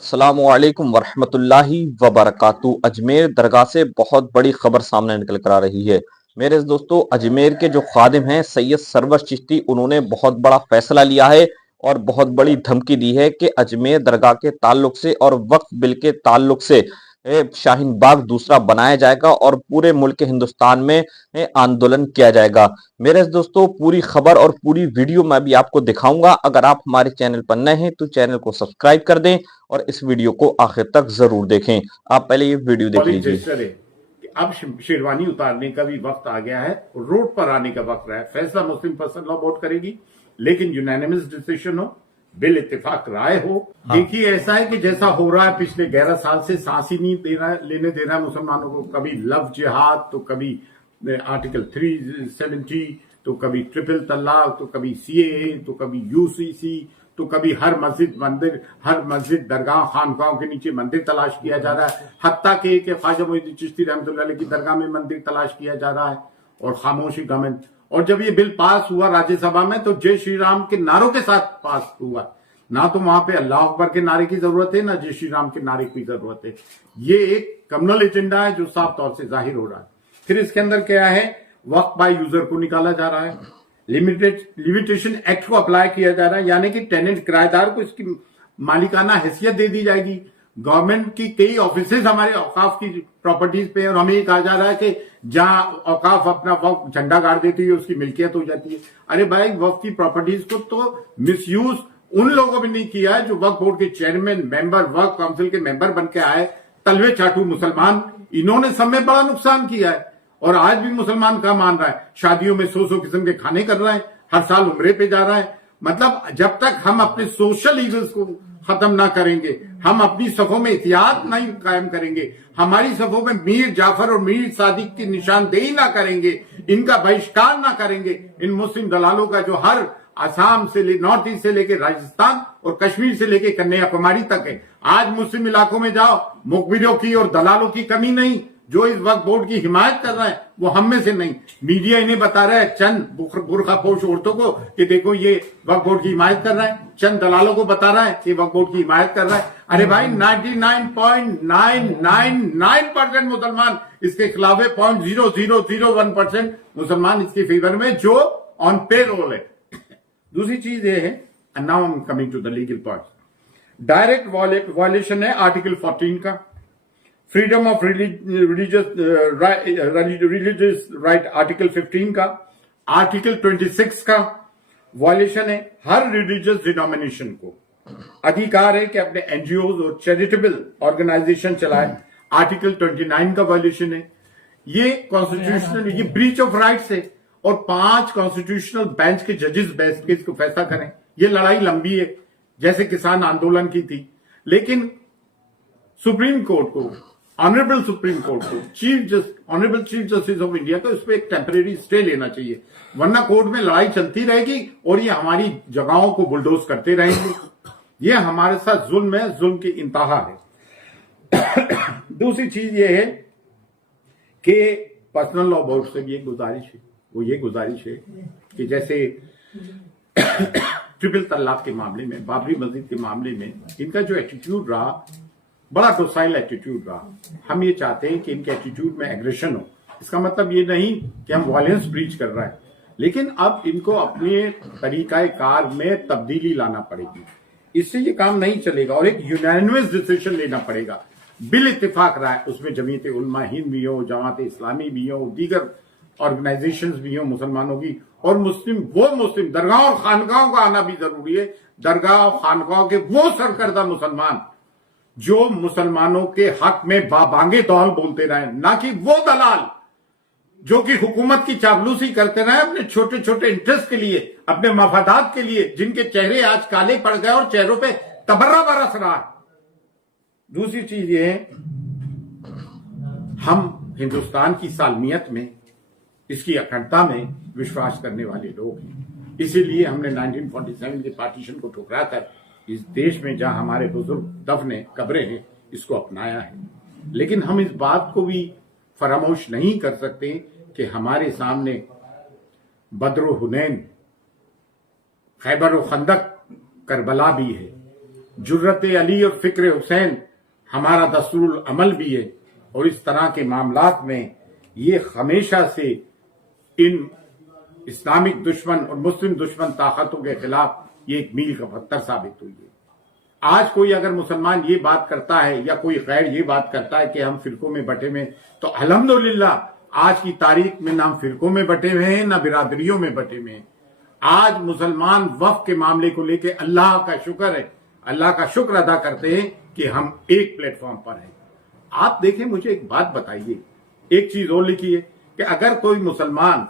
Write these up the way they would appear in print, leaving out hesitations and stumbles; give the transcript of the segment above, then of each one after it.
अस्सलामुअलैकुम वरहमतुल्लाहि वबरकातुहू। अजमेर दरगाह से बहुत बड़ी खबर सामने निकल कर आ रही है। मेरे दोस्तों, अजमेर के जो खादिम हैं सैयद सरवर चिश्ती, उन्होंने बहुत बड़ा फैसला लिया है और बहुत बड़ी धमकी दी है कि अजमेर दरगाह के ताल्लुक से और वक्फ बिल के ताल्लुक से शाहीन बाग दूसरा बनाया जाएगा और पूरे मुल्क हिंदुस्तान में आंदोलन किया जाएगा। मेरे दोस्तों, पूरी खबर और पूरी वीडियो मैं भी आपको दिखाऊंगा। अगर आप हमारे चैनल पर नए हैं तो चैनल को सब्सक्राइब कर दें और इस वीडियो को आखिर तक जरूर देखें। आप पहले ये वीडियो देख लीजिए। अब शेरवानी उतारने का भी वक्त आ गया है, रोड पर आने का वक्त रहा है। फैसला मुस्लिम पर्सनल लॉ बोर्ड करेगी, लेकिन यूनानिमस डिसीजन हो, बिल इत्तेफाक राय हो। देखिए, ऐसा है कि जैसा हो रहा है पिछले 11 साल से, सांस ही नहीं लेने दे रहा है मुसलमानों को। कभी लव जिहाद, तो कभी आर्टिकल 370, तो कभी ट्रिपल तलाक, तो कभी सीएए, तो कभी यूसीसी, तो कभी हर मस्जिद दरगाह खानकाहों के नीचे मंदिर तलाश किया जा रहा है। हत्ता के ख्वाजा मोइनुद्दीन चिश्ती रहमतुल्लाह अलैह की दरगाह में मंदिर तलाश किया जा रहा है, और खामोशी गवर्नमेंट। और जब ये बिल पास हुआ राज्यसभा में, तो जय श्री राम के नारों के साथ पास हुआ। ना तो वहां पे अल्लाह अकबर के नारे की जरूरत है, ना जय श्री राम के नारे की जरूरत है। ये एक कम्युनल एजेंडा है जो साफ तौर से जाहिर हो रहा है। फिर इसके अंदर क्या है, वक्फ बाय यूजर को निकाला जा रहा है, लिमिटेशन एक्ट को अप्लाई किया जा रहा है, यानी कि टेनेंट किराएदार को इसकी मालिकाना हैसियत दे दी जाएगी। गवर्नमेंट की कई ऑफिसेज हमारे औकाफ की प्रॉपर्टीज पे, और हमें ये कहा जा रहा है कि जहां औकाफ अपना वक्फ झंडा गाड़ देती है उसकी मिल्कियत हो जाती है। अरे भाई, वक्फ की प्रॉपर्टीज को तो मिसयूज उन लोगों ने नहीं किया है जो वक्फ बोर्ड के चेयरमैन, मेंबर, वक्फ काउंसिल के मेंबर बन के आए, तलवे चाटू मुसलमान। इन्होंने सब में बड़ा नुकसान किया है, और आज भी मुसलमान का मान रहा है। शादियों में 100 किस्म के खाने कर रहा है, हर साल उम्रे पे जा रहा है। मतलब जब तक हम अपने सोशल इविल्स को खत्म ना करेंगे, हम अपनी सफों में एहतियात नहीं कायम करेंगे, हमारी सफों में मीर जाफर और मीर सादिक की निशानदेही ना करेंगे, इनका बहिष्कार ना करेंगे, इन मुस्लिम दलालों का जो हर आसाम से नॉर्थ ईस्ट से लेकर राजस्थान और कश्मीर से लेकर कन्याकुमारी तक है। आज मुस्लिम इलाकों में जाओ, मुखबिरों की और दलालों की कमी नहीं। जो इस वक्त बोर्ड की हिमायत कर रहे हैं वो हम में से नहीं। मीडिया इन्हें बता रहा है, चंद बुरखापोश औरतों को, कि देखो ये वक्त बोर्ड की हिमायत कर रहा है। चंद दलालों को बता रहा है कि वक्त बोर्ड की हिमायत कर रहा है। अरे भाई, 99.999% मुसलमान इसके खिलाफ है, 0.0001% मुसलमान इसके फेवर में, जो ऑन पे रोल है। दूसरी चीज ये है, now I am coming to the legal point. Direct violation है आर्टिकल 14 का, freedom of religious right article 15 का, आर्टिकल 26 का वायलेशन है। हर रिलीजियस डिनोमिनेशन को अधिकार है कि अपने एनजीओ और चैरिटेबल ऑर्गेनाइजेशन चलाए, आर्टिकल 29 का वायलेशन है। ये कॉन्स्टिट्यूशनल, ये ब्रीच ऑफ राइट्स है, और 5 कॉन्स्टिट्यूशनल बेंच के जजेस बैठ के इसको फैसला करें। ये लड़ाई लंबी है, जैसे किसान आंदोलन की थी, लेकिन सुप्रीम कोर्ट को, ऑनरेबल सुप्रीम कोर्ट को, honourable chief justice of India को इस पर एक टेम्परेरी स्टे लेना चाहिए, वरना कोर्ट में लड़ाई चलती रहेगी और ये हमारी जगहों को बुलडोज करते रहेंगे। ये हमारे साथ जुल्म है, जुल्म की इंतहा है। दूसरी चीज ये है कि पर्सनल लॉ बोर्ड से भी एक गुजारिश है, वो ये गुजारिश है कि जैसे ट्रिपल तलाक के मामले में, बाबरी मस्जिद के मामले में इनका जो एटीट्यूड रहा, बड़ा डोसाइल एटीट्यूड रहा। हम ये चाहते हैं कि इनके एटीट्यूड में एग्रेशन हो। इसका मतलब ये नहीं कि हम वायलेंस ब्रीच कर रहे हैं, लेकिन अब इनको अपने तरीकाए कार में तब्दीली लाना पड़ेगी। इससे ये काम नहीं चलेगा, और एक यूनानिमस डिसीजन लेना पड़ेगा। बिल इत्तेफाक रहा है, उसमें जमीयत उलमा हिंद भी हो, जमात इस्लामी भी हो, दीगर ऑर्गेनाइजेशंस भी हो मुसलमानों की, और मुस्लिम दरगाह और खानकाहों का आना भी जरूरी है। दरगाह और खानकाहों के वो सरकर्दा मुसलमान जो मुसलमानों के हक में बाबांगे दौल बोलते रहे, ना कि वो दलाल जो कि हुकूमत की चापलूसी करते रहे अपने छोटे छोटे इंटरेस्ट के लिए, अपने मफादात के लिए, जिनके चेहरे आज काले पड़ गए और चेहरों पे तबर्रा बरस रहा है। दूसरी चीज ये है, हम हिंदुस्तान की सालमियत में, इसकी अखंडता में विश्वास करने वाले लोग हैं। इसीलिए हमने 1947 के पार्टीशन को ठुकरा कर इस देश में जहां हमारे बुजुर्ग दफने कब्रें हैं, इसको अपनाया है। लेकिन हम इस बात को भी फरामोश नहीं कर सकते कि हमारे सामने बद्र हुनैन, खैबर और खंदक, करबला भी है। जुर्रत अली और फिक्र हुसैन हमारा दस्तूरुल अमल भी है। और इस तरह के मामलात में ये हमेशा से इन इस्लामिक दुश्मन और मुस्लिम दुश्मन ताकतों के खिलाफ ये एक मील का पत्थर साबित हुई है। आज कोई अगर मुसलमान ये बात करता है या कोई गैर ये बात करता है कि हम फिरकों में बटे हुए, तो अल्हम्दुलिल्लाह आज की तारीख में ना हम फिरकों में बटे हुए हैं ना बिरादरियों में बटे हुए हैं। आज मुसलमान वक्फ के मामले को लेकर अल्लाह का शुक्र है, अल्लाह का शुक्र अदा करते हैं कि हम एक प्लेटफॉर्म पर हैं। आप देखें, मुझे एक बात बताइए, एक चीज और लिखी है कि अगर कोई मुसलमान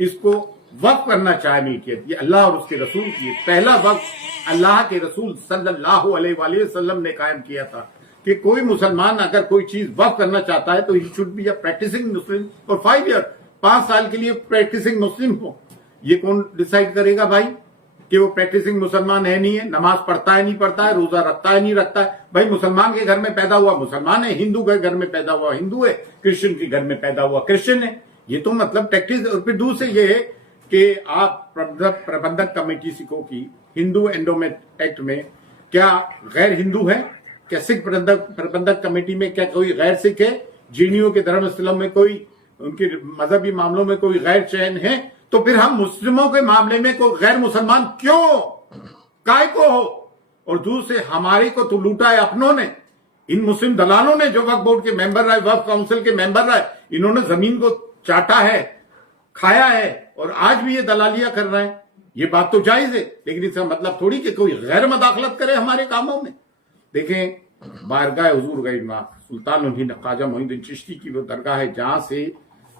इसको वक्फ करना चाहे मिल्कियत, ये अल्लाह और उसके रसूल की है। पहला वक्फ अल्लाह के रसूल सल्लल्लाहु अलैहि वसल्लम ने कायम किया था कि कोई मुसलमान अगर कोई चीज वक्फ करना चाहता है तो he should be a practising Muslim for 5 year, 5 साल के लिए प्रैक्टिसिंग मुस्लिम हो। ये कौन डिसाइड करेगा भाई कि वो प्रैक्टिसिंग मुसलमान है नहीं है, नमाज पढ़ता है नहीं पढ़ता है, रोजा रखता है नहीं रखता है। भाई मुसलमान के घर में पैदा हुआ मुसलमान है, हिंदू के घर में पैदा हुआ हिंदू है, क्रिश्चियन के घर में पैदा हुआ क्रिश्चियन है। ये तो मतलब प्रैक्टिस। और फिर दूसरे ये है कि आप प्रबंधक कमेटी सिखों की हिंदू एंडोमेंट एक्ट में क्या गैर हिंदू है? क्या सिख प्रबंधक कमेटी में क्या कोई गैर सिख है? जीनियों के धर्म स्थलों में कोई, उनके मजहबी मामलों में कोई गैर चयन है? तो फिर हम मुस्लिमों के मामले में कोई गैर मुसलमान क्यों, काय को हो? और दूसरे हमारे को तो लूटा है अपनों ने, इन मुस्लिम दलालों ने जो वक्फ बोर्ड के मेंबर रहे, वक्फ काउंसिल के मेंबर रहे, इन्होंने जमीन को चाटा है, खाया है और आज भी ये दलालियां कर रहे हैं। ये बात तो जायज है, लेकिन इसका मतलब थोड़ी कि कोई गैर मदाखलत करे हमारे कामों में। देखें, बारगाह हुजूर गई मां सुल्तान ख्वाजा मोइनुद्दीन चिश्ती की वो दरगाह है जहां से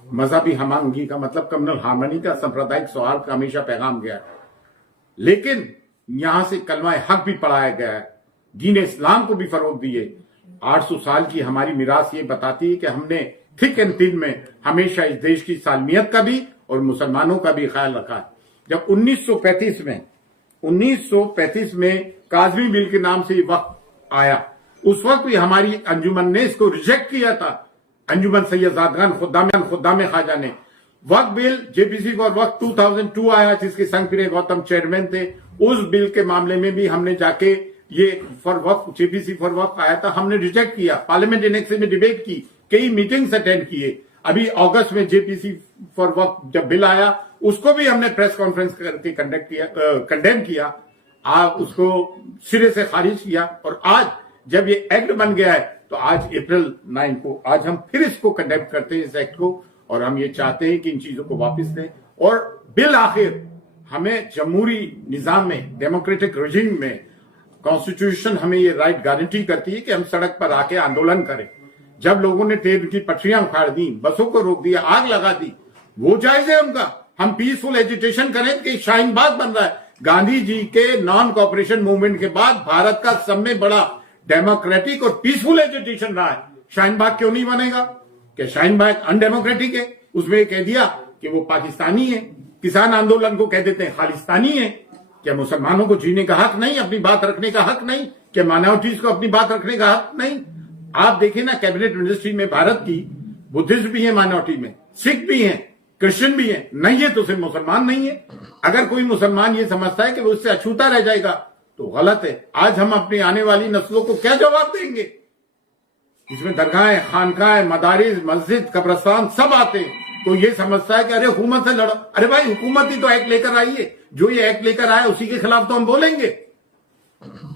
मजहबी हमआहंगी का मतलब कम्युनल हार्मनी का, सांप्रदायिक सौहार्द का हमेशा पैगाम गया है। लेकिन यहां से कलमा हक भी पढ़ाया गया है, दीन इस्लाम को भी फरोग दिए। 800 साल की हमारी मिरास ये बताती है कि हमने थिक एंड थिन में हमेशा इस देश की सालमियत का भी और मुसलमानों का भी ख्याल रखा है। जब 1935 में काजमी बिल के नाम से वक्त आया, उस वक्त भी हमारी अंजुमन ने इसको रिजेक्ट किया था। अंजुमन सैयदागान खुद्दाम ख्वाजा ने वक्त बिल जेपीसी फॉर वक्त 2002 आया, जिसके संग फिर गौतम चेयरमैन थे। उस बिल के मामले में भी हमने जाके ये फॉर वक्त जेपीसी फॉर वक्त आया था, हमने रिजेक्ट किया। पार्लियामेंट एनेक्स में डिबेट की, कई मीटिंग्स अटेंड किए। अभी अगस्त में जेपीसी फॉर वक्त जब बिल आया, उसको भी हमने प्रेस कॉन्फ्रेंस करके कंडेम किया, उसको सिरे से खारिज किया। और आज जब ये एक्ट बन गया है तो आज April 9 को आज हम फिर इसको कंडेम करते हैं, इस एक्ट को, और हम ये चाहते हैं कि इन चीजों को वापस दें। और बिल आखिर हमें जमहूरी निजाम में, डेमोक्रेटिक रेजिम में कॉन्स्टिट्यूशन हमें ये राइट गारंटी करती है कि हम सड़क पर आके आंदोलन करें। जब लोगों ने ट्रेन की पटरियां उखाड़ दी, बसों को रोक दिया, आग लगा दी, वो जायज है उनका। हम पीसफुल एजिटेशन करें कि शाहीन बाग बन रहा है। गांधी जी के नॉन कॉपरेशन मूवमेंट के बाद भारत का सब में बड़ा डेमोक्रेटिक और पीसफुल एजिटेशन रहा है। शाहीन बाग क्यों नहीं बनेगा? क्या शाहीन बाग अनडेमोक्रेटिक है? उसमें कह दिया कि वो पाकिस्तानी है। किसान आंदोलन को कह देते हैं खालिस्तानी है। क्या मुसलमानों को जीने का हक नहीं, अपनी बात रखने का हक नहीं? क्या माइनॉरिटीज को अपनी बात रखने का हक नहीं? आप देखिए ना, कैबिनेट मिनिस्ट्री में भारत की बुद्धिस्ट भी है माइनॉरिटी में, सिख भी हैं, क्रिश्चियन भी हैं। नहीं है तो सिर्फ मुसलमान नहीं है। अगर कोई मुसलमान ये समझता है कि वो उससे अछूता रह जाएगा तो गलत है। आज हम अपनी आने वाली नस्लों को क्या जवाब देंगे? इसमें दरगाहें, खानकाहें, मदारिस, मस्जिद, कब्रस्तान सब आते हैं। तो ये समझता है कि अरे हुकूमत से लड़ो। अरे भाई, हुकूमत ही तो एक्ट लेकर आई है, जो ये एक्ट लेकर आया उसी के खिलाफ तो हम बोलेंगे।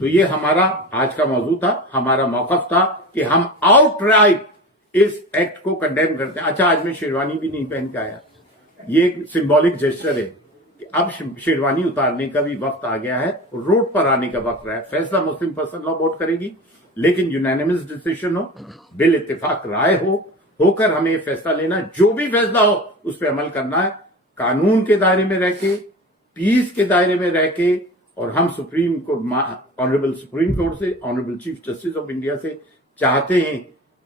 तो ये हमारा आज का मौजू था, हमारा मौकफ था कि हम आउटराइट इस एक्ट को कंडेम करते हैं। अच्छा, आज मैं शेरवानी भी नहीं पहन के आया, ये एक सिंबॉलिक जेस्चर है कि अब शेरवानी उतारने का भी वक्त आ गया है और रोड पर आने का वक्त रहा है। फैसला मुस्लिम पर्सन लॉ बोर्ड करेगी, लेकिन यूनानिमस डिसीजन हो, बिल इत्तेफाक राय होकर हमें ये फैसला लेना, जो भी फैसला हो उस पर अमल करना है, कानून के दायरे में रह के, पीस के दायरे में रह के। और हम supreme court, honourable supreme court से, honourable chief justice of India से चाहते हैं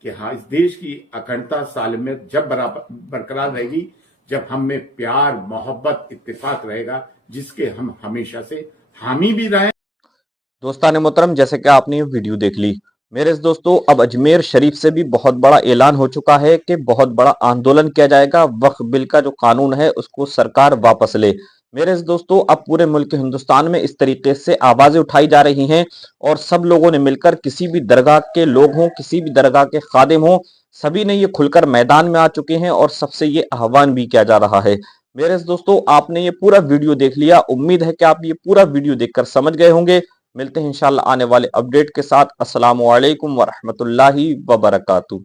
कि हाँ, इस देश की अखंडता सालमियत जब बरकरार रहेगी, जब हम में प्यार, मोहब्बत, इत्तेफाक रहेगा, जिसके हम हमेशा से हामी भी रहे। दोस्तान मोहतरम, जैसे कि आपने ये वीडियो देख ली, मेरे दोस्तों, अब अजमेर शरीफ से भी बहुत बड़ा ऐलान हो चुका है कि बहुत बड़ा आंदोलन किया जाएगा। वक्फ बिल का जो कानून है उसको सरकार वापस ले। मेरे इस दोस्तों अब पूरे मुल्क हिंदुस्तान में इस तरीके से आवाजें उठाई जा रही हैं और सब लोगों ने मिलकर, किसी भी दरगाह के लोग हों, किसी भी दरगाह के खादिम हों, सभी ने ये खुलकर मैदान में आ चुके हैं और सबसे ये आह्वान भी किया जा रहा है। मेरे इस दोस्तों आपने ये पूरा वीडियो देख लिया, उम्मीद है कि आप ये पूरा वीडियो देखकर समझ गए होंगे। मिलते हैं इंशाल्लाह आने वाले अपडेट के साथ। अस्सलामु अलैकुम व रहमतुल्लाहि व बरकातुहू।